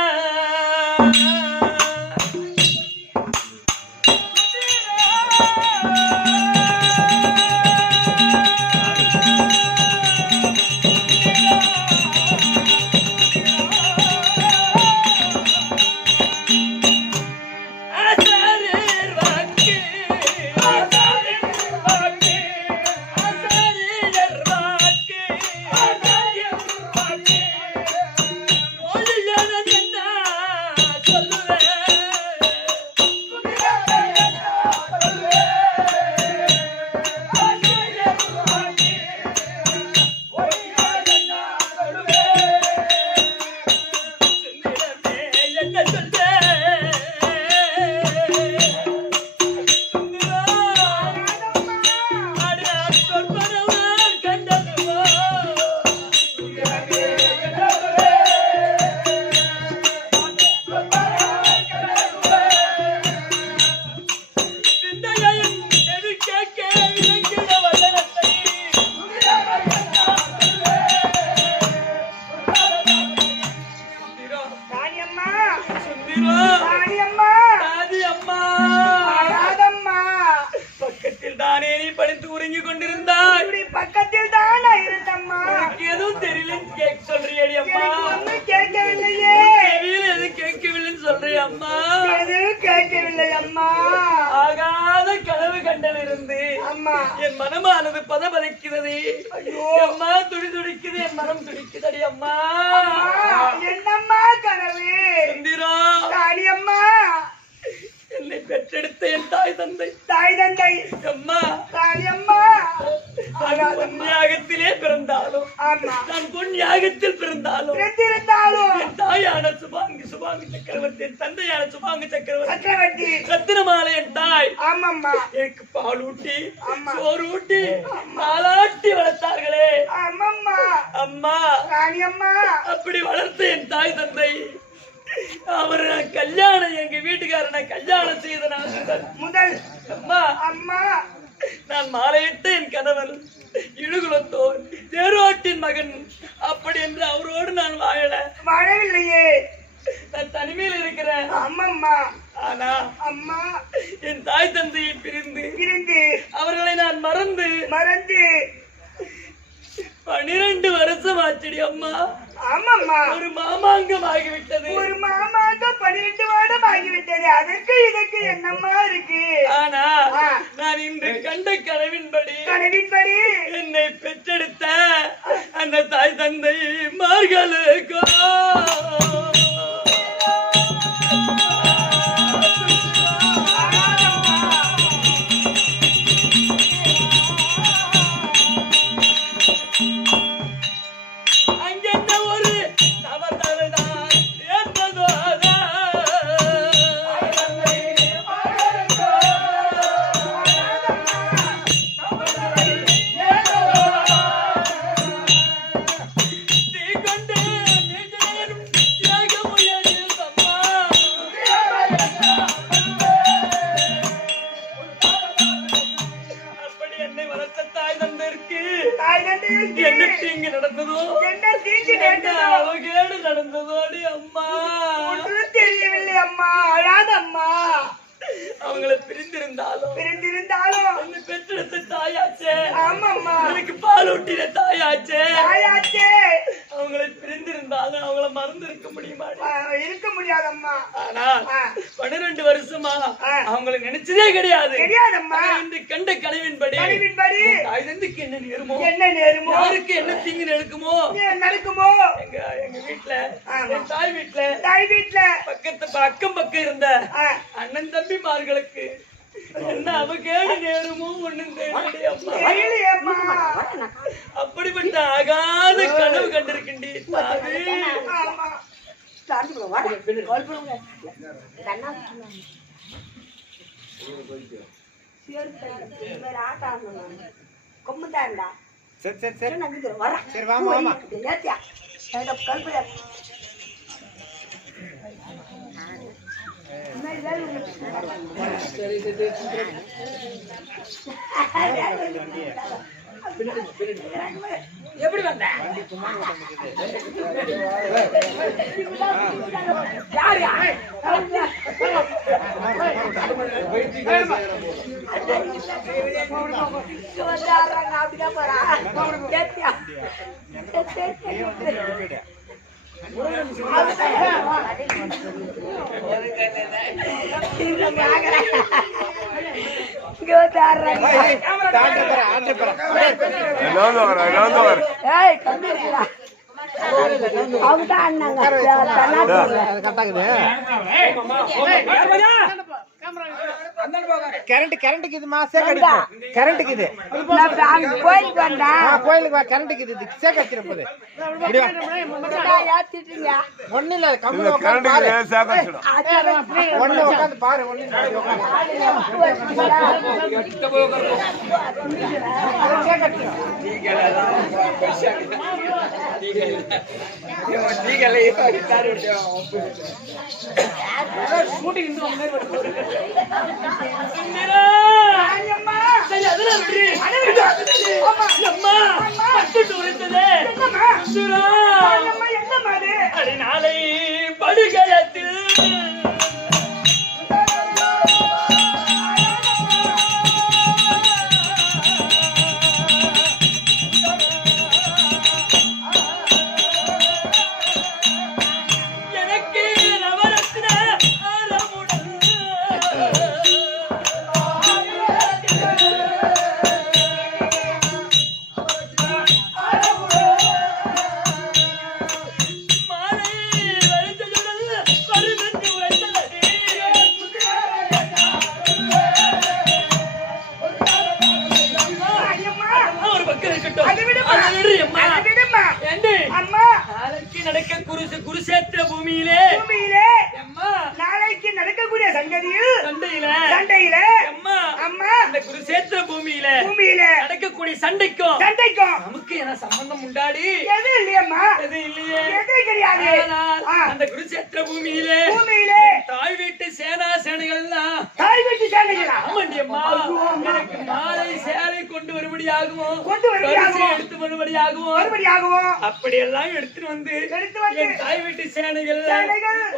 பக்கத்தில் தானே நீ படித்து உறங்கி கொண்டிருந்தாய். பக்கத்தில் தானா இருந்தம்மா. எதுவும் தெரியலன்னு சொல்றியடி அம்மா. கேட்கவில்லையே. எது கேட்கவில்லைன்னு சொல்றிய அம்மா. எதுவும் கேட்கவில்லை அம்மா. ஆகாத கனவு கண்டலிருந்து அம்மா என் மனமானது பதபதைக்கிறது. அம்மா துடி துடிக்குது, என் மனம் துடிக்குதடி அம்மா. என்னம்மா கனவு? சுந்தரா ராணி அம்மா என்னை பெற்றெடுத்த என் தாய் தந்தை அம்மா ராணி அம்மா பொன்யாகத்திலே பிறந்தாலும் நான் பொன்யாகத்தில் பிறந்தாலும் என் தாயான சுபாங்கி சக்கரவர்த்தி, என் தந்தையான சுபாங்கி சக்கரவர்த்தி ரத்தினமாலை என் தாய் எனக்கு பால் ஊட்டி சோறு ஊட்டி பாலாட்டி வளர்த்தார்களே அம்மா. அப்படி வளர்த்த என் தாய் தந்தை அவர் கல்யாணம் எங்க வீட்டுக்காரனை கல்யாணம் செய்த முதல் அம்மா நான் மாலையிட்டு என் கணவன் இழுகுலத்தோர் தேரோட்டின் மகன் அப்படி என்று அவரோடு நான் வாழவில்லையே. நான் தனிமையில் இருக்கிறேன். ஆனா அம்மா என் தாய் தந்தையை பிரிந்து அவர்களை நான் மறந்து 12 வருஷம் ஆச்சடி அம்மா. ஒரு மாமாங்கம் ஆகிவிட்டது. 12 வருடம் ஆகிவிட்டது. அதற்கு இதற்கு என்னம்மா இருக்கு? ஆனா நான் இன்று கண்ட கனவின்படி என்னை பெற்றெடுத்த அந்த தாய் தந்தை மார்களுக்கோ என்ன தீங்கு நடந்ததோ என்ன தீங்கு என்ன அவகேடு நடந்ததோடி அம்மா ஒன்றும் தெரியவில்லை அம்மா. அழாத அம்மா. அவங்களை பிரிந்திருந்தாலும் என்னை பெற்றெடுத்த தாயாச்சே. ஆமாம்மா. எனக்கு பால் ஊட்டின தாயாச்சே. அவங்களை பிரிந்திருந்தாலும் அவங்கள மறந்து இருக்க முடியுமா? இருக்க முடியாதம்மா. ஆனா 12 வருஷமா அவங்களை நினைச்சதே கிடையாது. இந்த கண்ட கனவின்படி தாய்தந்தைக்கு என்ன நேருமோ யாருக்கு என்ன தீங்கு நடக்குமோ எங்க வீட்டுல என் தாய் வீட்டுல அக்கம் பக்கம் இருந்த அண்ணன் தம்பிமார்களுக்கு என்ன அவகேடு நேருமோ ஒண்ணும் தெரியலையம்மா. அப்படிப்பட்ட ஆகாத கனவு கண்டிருக்கின்றே எப்படி வந்த கரண்ட்டுக்கு இது கரண்ட்டுக்கு இது கோயிலுக்கு கரண்ட்டுக்கு இது சேகரிச்சிருப்பது ஒண்ணு இல்ல ஒண்ணு உட்காந்து பாரு ஒண்ணு நாளை படுகளத்தில் குருஷேத்திர பூமியிலே நாளைக்கு நடக்கக்கூடிய சண்டையில இந்த குருஷேத்திர பூமியில நடக்கக்கூடிய சண்டைக்கும் நமக்கு என்ன சம்பந்தம் உண்டாடி எது இல்லையம்மா எது இல்லையே எது கிடையாது அந்த குருஷேத்திர பூமியிலே தாய் வீட்டு சேனைகள் தாய் வீட்டு சேனைகளா ஆமாண்டியம்மா எனக்கு மாலை சேலை கொண்டு வரும்படியாகுமோ எடுத்து வரும்படியாகுமோ அப்படியெல்லாம் எடுத்துட்டு வந்து என் தாய் வீட்டு சேனைகள்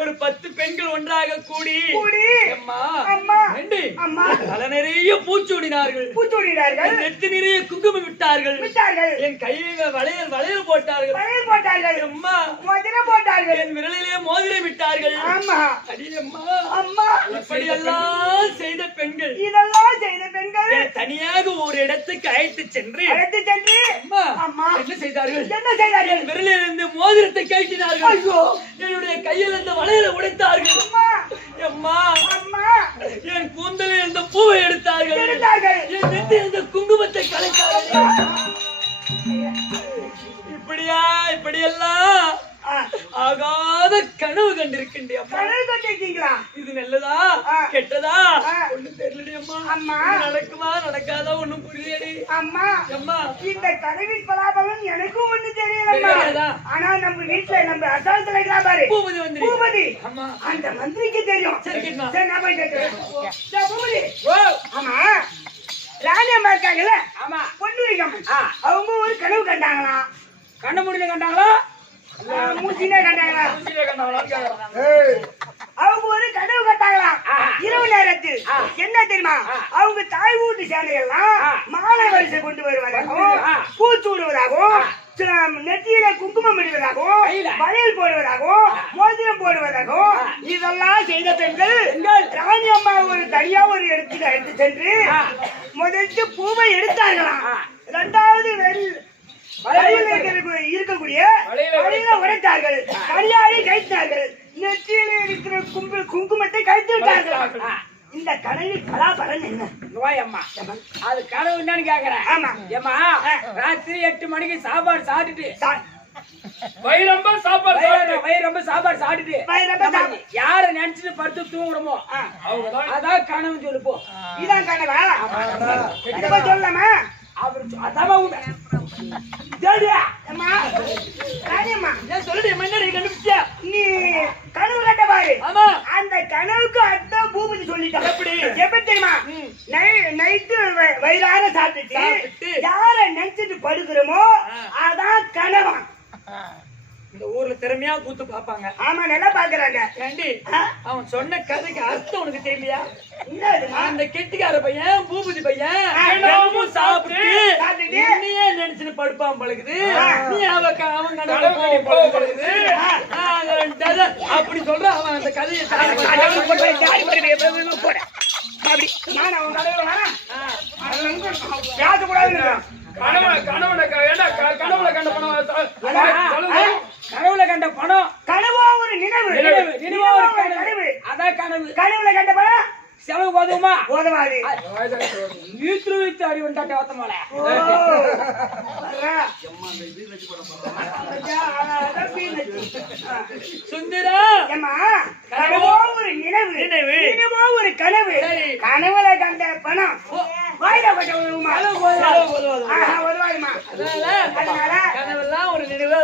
ஒரு 10 பெண்கள் ஒன்றாக கூடி தலை நிறைய பூச்சூடினார்கள் நெற்றி நிறைய குங்குமம் விட்டார்கள் என் கையில வளையல் போட்டார்கள் அம்மா என் விரலிலே மோதிரம் விட்டார்கள் இப்படியெல்லாம் செய்த பெண்கள் தனியாக ஒரு இடத்துக்கு அழைத்து சென்று என்ன செய்தார்கள் என் விரலில் இருந்து மோதிரத்தை கழட்டினார்கள் என்னுடைய கையில் இருந்த வளையலை உடைத்தார்கள் அம்மா என் கூந்தலில் இருந்த பூவை எடுத்தார்கள் என் நெற்றியில் இருந்த குங்குமத்தை கலைத்தார்கள் இப்படியெல்லாம் ஆகாத கனவு கண்டிருக்கின்றீங்களா இது நல்லதா கெட்டதா ஒண்ணும் தெரியலடியம்மா நடக்குமா நடக்காதா ஒண்ணும் புரியலடி அம்மா இந்த கனவின் பலாபலம் எனக்கும் ஒண்ணு தெரியல. ஆனா நம்ம வீட்டுல நம்ம அசால்த்துல இருக்கிறா பாரு பூபதி அந்த மந்திரிக்கு தெரியும். சரி நான் போய் கேட்கிறேன். பூபதி ஆமா ராணியம்மா இருக்காங்கல்ல பொன்னுரிகம் அவங்க ஒரு கனவு கண்டாங்களாம். கண்ண முடியல கண்டாங்களா மூச்சினே கண்டாங்களா? மூஞ்சிலே கண்டவனான்னு கேக்குறான். ஏய், அவங்க ஒரு கனவு கண்டாங்களாம். இரவு நேரத்தில் என்ன தெரியுமா? அவங்க தாய் வீட்டு சேலையெல்லாம் மாலை வரிசை கொண்டு வருவதாகவும், பூச்சூடுவதாகவும், நெத்தியில குங்குமம் இடுவதாகவும், வளையல் போடுவதாகவும், மோதிரம் போடுவதாகவும் இதெல்லாம் செய்த பெண்கள் ராணி அம்மா ஒரு தனியா ஒரு இடத்துக்கு அழைத்து சென்று முதல்ல பூவை எடுத்தார்களாம். இரண்டாவது வளையல் இருக்கக்கூடிய வளையலை உடைத்தார்கள், கல்யாணி கழித்தார்கள், நெற்றியில இருக்கிற குங்குமத்தை கழித்து விட்டார்கள். இந்த கனவில் பலாபலன் என்ன? நோயம்மா அது கனவு என்னன்னு கேக்குறேன். ஆமா ஏம்மா ராத்திரி 8 மணிக்கு சாப்பாடு சாப்பிட்டுட்டு வயிறம்ப சாப்பாடு சாப்பிட்டு வயிறு ரொம்ப சாப்பாடு சாப்பிட்டுட்டு யார நினைச்சிட்டு படுத்து தூங்குறோமோ அவங்கதான் அதான் கனவு சொல்லுப்போம். இதான் கனவா? இப்ப சொல்லலாமா? அவர் அதாம தேடியா அம்மா ராணியம்மா நான் சொல்லுடி மன்னரை கண்டுபிடிச்சா நீ கனவு கண்ட பாரு. ஆமா அந்த கனவுக்கு அர்த்தம் பூபதி சொல்லிட்டான். எப்படி? எப்படி தெரியுமா? நைட்டு வயிறார சாப்பிட்டுட்டு யார நினைச்சிட்டு படுக்கிறோமோ அதான் கனவா. இந்த ஊர்ல திறமையா கூத்து பாப்பாங்க. ஆமா நல்லா பாக்குறாங்க. ஏண்டி அவன் சொன்ன கதைக்கு அர்த்தம் உனக்கு தெரியலையா? என்னதுமா? அந்த கெட்டிக்கார பையன் பூபதி பையன் தினமும் சாப்பிட்டு என்னையே நினைச்சுன்னு படுப்பான் பழகுது. நீ அவன் கனவு பழகுது அப்படி சொல்ற அவன் அந்த கதையை அப்படி நான் அவன் கனவுல வரேன். பேசக்கூடாதுன்னு கனவுல கண்ட கனவுல கண்ட பணம் கனவா ஒரு நினைவு கனவு. அதான் கனவு. கனவுல கண்ட படம் செலவு போதுமா போதவாது. வீட்டு வீட்டு அடி வந்தாட்ட ஓத்தமால சுந்தரா கனவோ ஒரு நினைவோ ஒரு கனவு. கனவுல கண்ட பணம் வாயில உதவாதுமா. அதனால கனவெல்லாம் ஒரு நினைவு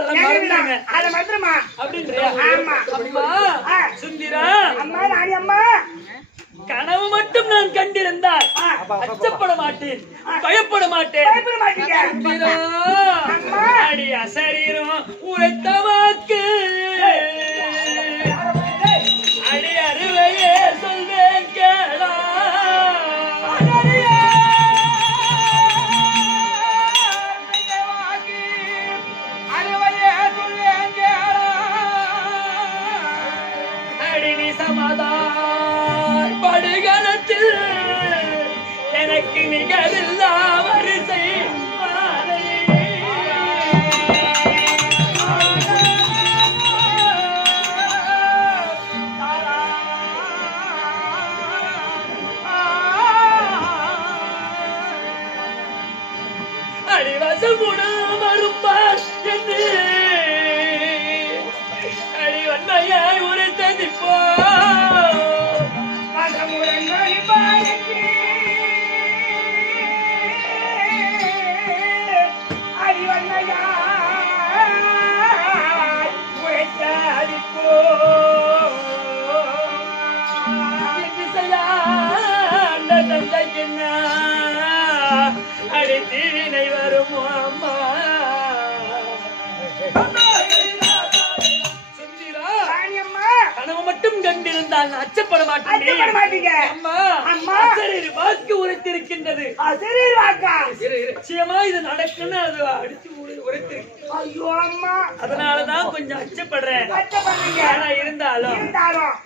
அத மந்திரமா அப்படின்றியா? ஆமா அம்மா சுந்தரா அம்மா ராணி அம்மா கனவு மட்டும் நான் கண்டிருந்தால் அச்சப்பட மாட்டேன், பயப்பட மாட்டேன். பயப்பட மாட்டீங்க. சுந்தரா அம்மா அடி அசரீரம் உரைத்த வாக்கு அடி அருவையே சொல்வேன் கேளா. அடி நீ சமாதாய் படுகளத்தில் எனக்கு நிகரில்லா வரிசை அடிவசமுடன் மறுப்பார் என்று அடிவன்மையாய் உரைத்ததிப்போ அடித்தீனை வரும் அம்மா சுந்தரா கனவு மட்டும் கண்டிருந்தால் அச்சப்பட மாட்டேன். அம்மா அம்மா அசரீர் வாக்கு உரைத்திருக்கின்றது. நிச்சயமா இது நடக்குன்னு அது அடிச்சு உரைத்திருக்கு. ஐயோ அம்மா அதனாலதான் கொஞ்சம் அச்சப்படுறேன். கஷ்டப்படுறீங்க. ஆனா இருந்தாலும்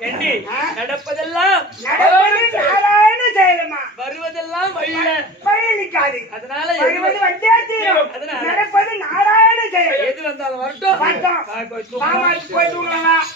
ஏண்டி நடப்பதெல்லாம் நாராயண செயலுமா வருவதெல்லாம் வழியில பயணிக்காது. அதனால வருவது வந்தே தீரும். நடப்பது நாராயண செயல். எது வந்தாலும் வரட்டும். போய் தூங்கலாம்.